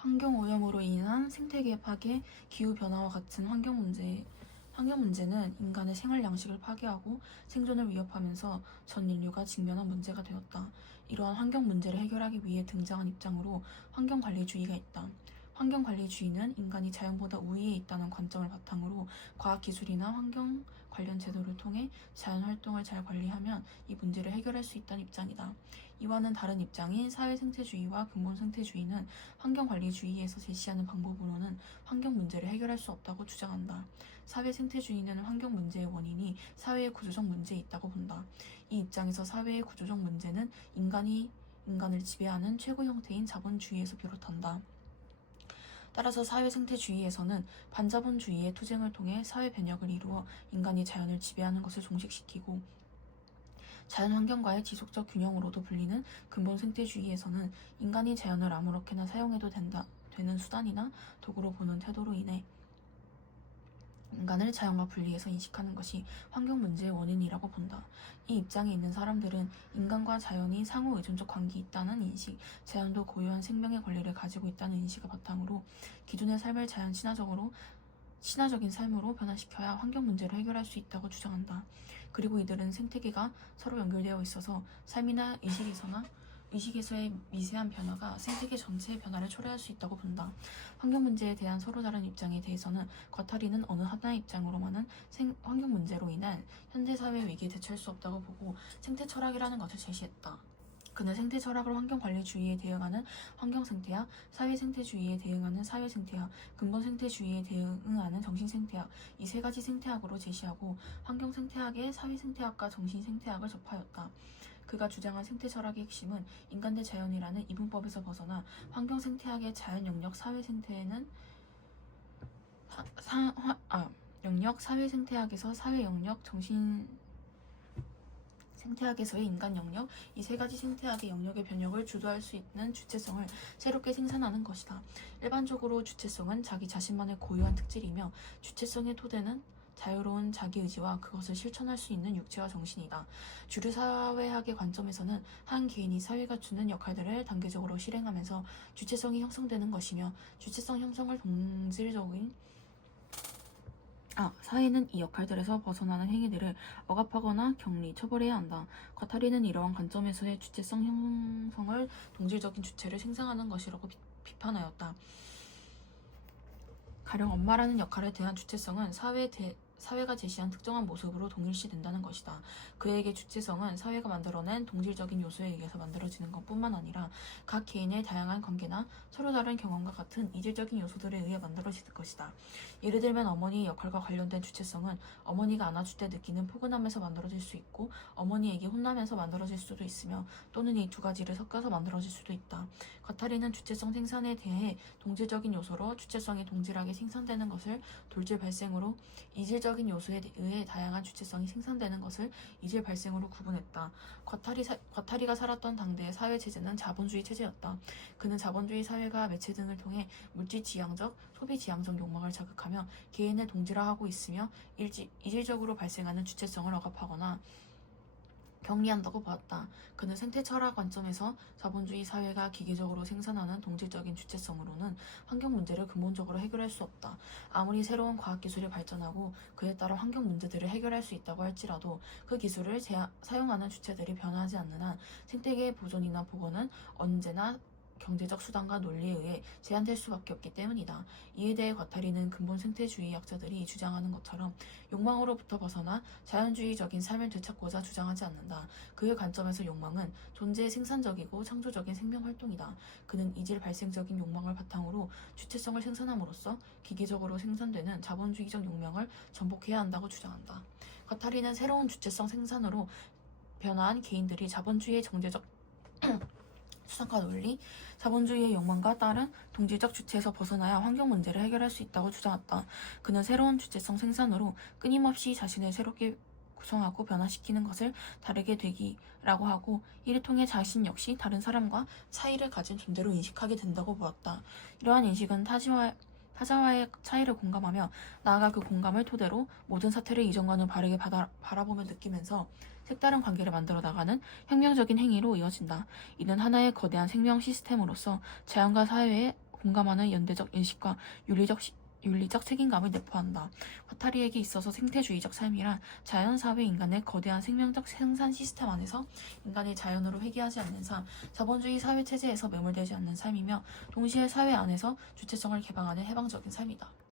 환경오염으로 인한 생태계 파괴, 기후변화와 같은 환경 문제는 인간의 생활 양식을 파괴하고 생존을 위협하면서 전 인류가 직면한 문제가 되었다. 이러한 환경 문제를 해결하기 위해 등장한 입장으로 환경관리주의가 있다. 환경관리주의는 인간이 자연보다 우위에 있다는 관점을 바탕으로 과학기술이나 환경 관련 제도를 통해 자연활동을 잘 관리하면 이 문제를 해결할 수 있다는 입장이다. 이와는 다른 입장인 사회생태주의와 근본생태주의는 환경관리주의에서 제시하는 방법으로는 환경 문제를 해결할 수 없다고 주장한다. 사회생태주의는 환경 문제의 원인이 사회의 구조적 문제에 있다고 본다. 이 입장에서 사회의 구조적 문제는 인간을 지배하는 최고 형태인 자본주의에서 비롯한다. 따라서 사회생태주의에서는 반자본주의의 투쟁을 통해 사회 변혁을 이루어 인간이 자연을 지배하는 것을 종식시키고, 자연환경과의 지속적 균형으로도 불리는 근본생태주의에서는 인간이 자연을 아무렇게나 사용해도 되는 수단이나 도구로 보는 태도로 인해 인간을 자연과 분리해서 인식하는 것이 환경 문제의 원인이라고 본다. 이 입장에 있는 사람들은 인간과 자연이 상호 의존적 관계에 있다는 인식, 자연도 고유한 생명의 권리를 가지고 있다는 인식을 바탕으로 기존의 삶을 자연 친화적인 삶으로 변화시켜야 환경 문제를 해결할 수 있다고 주장한다. 그리고 이들은 생태계가 서로 연결되어 있어서 삶이나 의식에서의 미세한 변화가 생태계 전체의 변화를 초래할 수 있다고 본다. 환경 문제에 대한 서로 다른 입장에 대해서는 겉타리는 어느 하나의 입장으로만은 환경 문제로 인한 현대 사회 위기에 대처할 수 없다고 보고 생태 철학이라는 것을 제시했다. 그는 생태 철학을 환경관리주의에 대응하는 환경생태학, 사회생태주의에 대응하는 사회생태학, 근본생태주의에 대응하는 정신생태학, 이 세 가지 생태학으로 제시하고 환경생태학의 사회생태학과 정신생태학을 접하였다. 그가 주장한 생태 철학의 핵심은 인간 대 자연이라는 이분법에서 벗어나 환경생태학의 자연 영역 사회생태에는 영역 사회생태학에서 사회 영역 생태학에서의 인간 영역, 이 세 가지 생태학의 영역의 변혁을 주도할 수 있는 주체성을 새롭게 생산하는 것이다. 일반적으로 주체성은 자기 자신만의 고유한 특질이며 주체성의 토대는 자유로운 자기의지와 그것을 실천할 수 있는 육체와 정신이다. 주류 사회학의 관점에서는 한 개인이 사회가 주는 역할들을 단계적으로 실행하면서 주체성이 형성되는 것이며 주체성 형성을 사회는 이 역할들에서 벗어나는 행위들을 억압하거나 격리, 처벌해야 한다. 겉타리는 이러한 관점에서의 주체성 형성을 동질적인 주체를 생성하는 것이라고 비판하였다. 가령 엄마라는 역할에 대한 주체성은 사회가 제시한 특정한 모습으로 동일시된다는 것이다. 그에게 주체성은 사회가 만들어낸 동질적인 요소에 의해서 만들어지는 것뿐만 아니라 각 개인의 다양한 관계나 서로 다른 경험과 같은 이질적인 요소들에 의해 만들어질 것이다. 예를 들면 어머니의 역할과 관련된 주체성은 어머니가 안아줄 때 느끼는 포근함에서 만들어질 수 있고 어머니에게 혼나면서 만들어질 수도 있으며 또는 이 두 가지를 섞어서 만들어질 수도 있다. 겉타리는 주체성 생산에 대해 동질적인 요소로 주체성이 동질하게 생산되는 것을 돌질 발생으로 이질적인 요소에 의해 다양한 주체성이 생산되는 것을 이질 발생으로 구분했다. 겉타리가 살았던 당대의 사회 체제는 자본주의 체제였다. 그는 자본주의 사회가 매체 등을 통해 물질 지향적, 소비 지향적 욕망을 자극하며 개인을 동질화하고 있으며 이질적으로 발생하는 주체성을 억압하거나 격리한다고 보았다. 그는 생태 철학 관점에서 자본주의 사회가 기계적으로 생산하는 동질적인 주체성으로는 환경 문제를 근본적으로 해결할 수 없다. 아무리 새로운 과학기술이 발전하고 그에 따라 환경 문제들을 해결할 수 있다고 할지라도 그 기술을 사용하는 주체들이 변화하지 않는 한 생태계의 보존이나 복원은 언제나 경제적 수단과 논리에 의해 제한될 수밖에 없기 때문이다. 이에 대해 겉타리는 근본 생태주의 학자들이 주장하는 것처럼 욕망으로부터 벗어나 자연주의적인 삶을 되찾고자 주장하지 않는다. 그의 관점에서 욕망은 존재의 생산적이고 창조적인 생명활동이다. 그는 이질 발생적인 욕망을 바탕으로 주체성을 생산함으로써 기계적으로 생산되는 자본주의적 욕망을 전복해야 한다고 주장한다. 겉타리는 새로운 주체성 생산으로 변화한 개인들이 자본주의의 경제적 수단과 논리, 자본주의의 욕망과 따른 동질적 주체에서 벗어나야 환경 문제를 해결할 수 있다고 주장했다. 그는 새로운 주체성 생산으로 끊임없이 자신을 새롭게 구성하고 변화시키는 것을 다르게 되기라고 하고 이를 통해 자신 역시 다른 사람과 차이를 가진 존재로 인식하게 된다고 보았다. 이러한 인식은 타자와의 차이를 공감하며 나아가 그 공감을 토대로 모든 사태를 이전과는 바르게 바라보며 느끼면서 색다른 관계를 만들어 나가는 혁명적인 행위로 이어진다. 이는 하나의 거대한 생명 시스템으로서 자연과 사회의 공감하는 연대적 인식과 윤리적 책임감을 내포한다. 과타리에게 있어서 생태주의적 삶이란 자연사회 인간의 거대한 생명적 생산 시스템 안에서 인간이 자연으로 회귀하지 않는 삶, 자본주의 사회체제에서 매몰되지 않는 삶이며 동시에 사회 안에서 주체성을 개방하는 해방적인 삶이다.